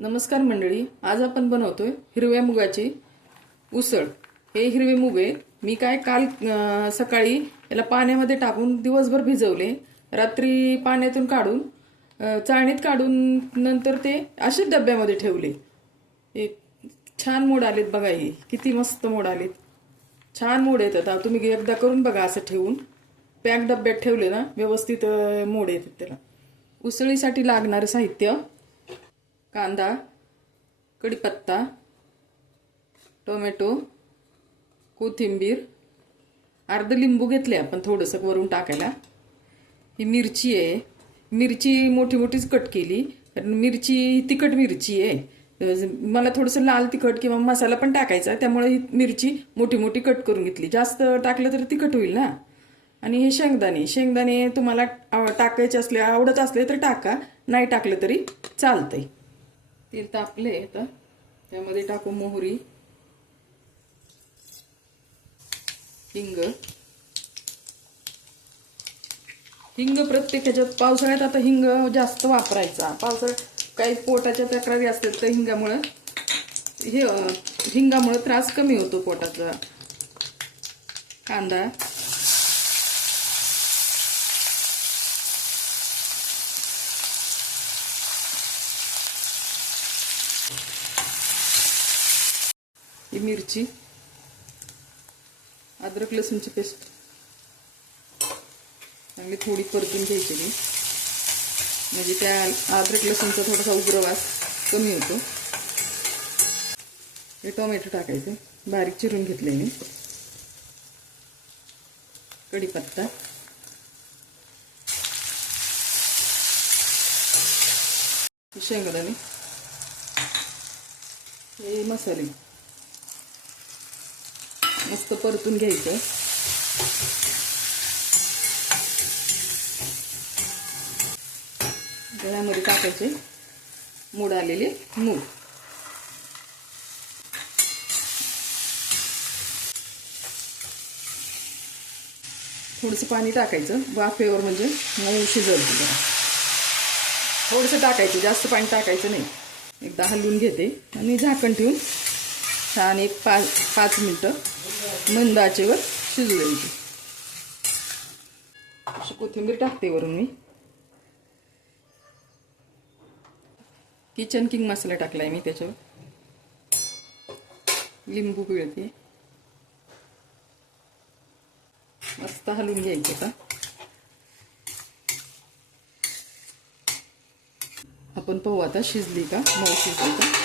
नमस्कार मंडळी, आज आपण बनवतोय हिरव्या मुगाची उसळ। हे हिरवे मूग आहे। मी काय काल सकाळी याला पाण्यामध्ये टाकून दिवसभर भिजवले, रात्री पाण्यातून काढून चाळणीत काढून नंतर ते असे डब्यामध्ये ठेवले। एक छान मोड आलेत बघा, हे किती मस्त मोड आलेत, छान मोड येतात। आता तुम्ही एकदा करून बघा, असं ठेवून पॅक डब्यात ठेवले ना व्यवस्थित मोड येतात त्याला। उसळीसाठी लागणारे साहित्य: कांदा, कढीपत्ता, टोमॅटो, कोथिंबीर, अर्ध लिंबू घेतले आपण थोडंसं वरून टाकायला। ही मिरची आहे, मिरची मोठी मोठीच कट केली, कारण मिरची तिखट मिरची आहे। मला थोडंसं लाल तिखट किंवा मसाला पण टाकायचा, त्यामुळे ही मिरची मोठी मोठी कट करून घेतली। जास्त टाकलं तर तिखट होईल ना। आणि हे शेंगदाणे, शेंगदाणे तुम्हाला टाकायचे असले, आवडत असले तर टाका, नाही टाकले तरी चालतंय। तेल तापले तर त्यामध्ये टाकू मोहरी, हिंग। हिंग प्रत्येक ह्याच्यात पावसाळ्यात आता हिंग जास्त वापरायचा। पावसाळ्यात काही पोटाच्या तक्रारी असतात तर हिंगामुळे त्रास कमी होतो पोटाचा। कांदा, ही मिरची, अद्रक लसूणची पेस्ट चांगली थोडी परतून घ्यायची, म्हणजे त्या अद्रक लसूणचा थोडासा उग्रवास कमी होतो। हे टोमॅटो टाकायचे, बारीक चिरून घेतले मी। कढीपत्ता, शेंगदाणे, हे मसाले मस्त परतून घ्यायचं। त्यामध्ये टाकायचे मोड आलेले मूग, थोडंसं पाणी टाकायचं वाफेवर, म्हणजे मऊ शिजवलं जरा। थोडंसं टाकायचं, जास्त पाणी टाकायचं नाही। एकदा हलवून घेते आणि झाकण ठेवून छान एक 5 मिनिटं मंद आचेवर शिजू द्यायची। अशी कोथिंबीर टाकते वरून मी। किचन किंग मसाला टाकलाय मी त्याच्यावर, लिंबू पिळते, मस्त हलवून घ्यायचं का। आपण पाहू आता शिजली का, मऊ शिजली का।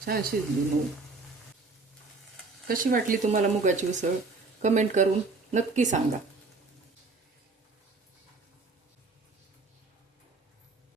छान शिजली मऊ। कशी वाटली तुम्हाला मुगाची उसळ कमेंट करून नक्की सांगा।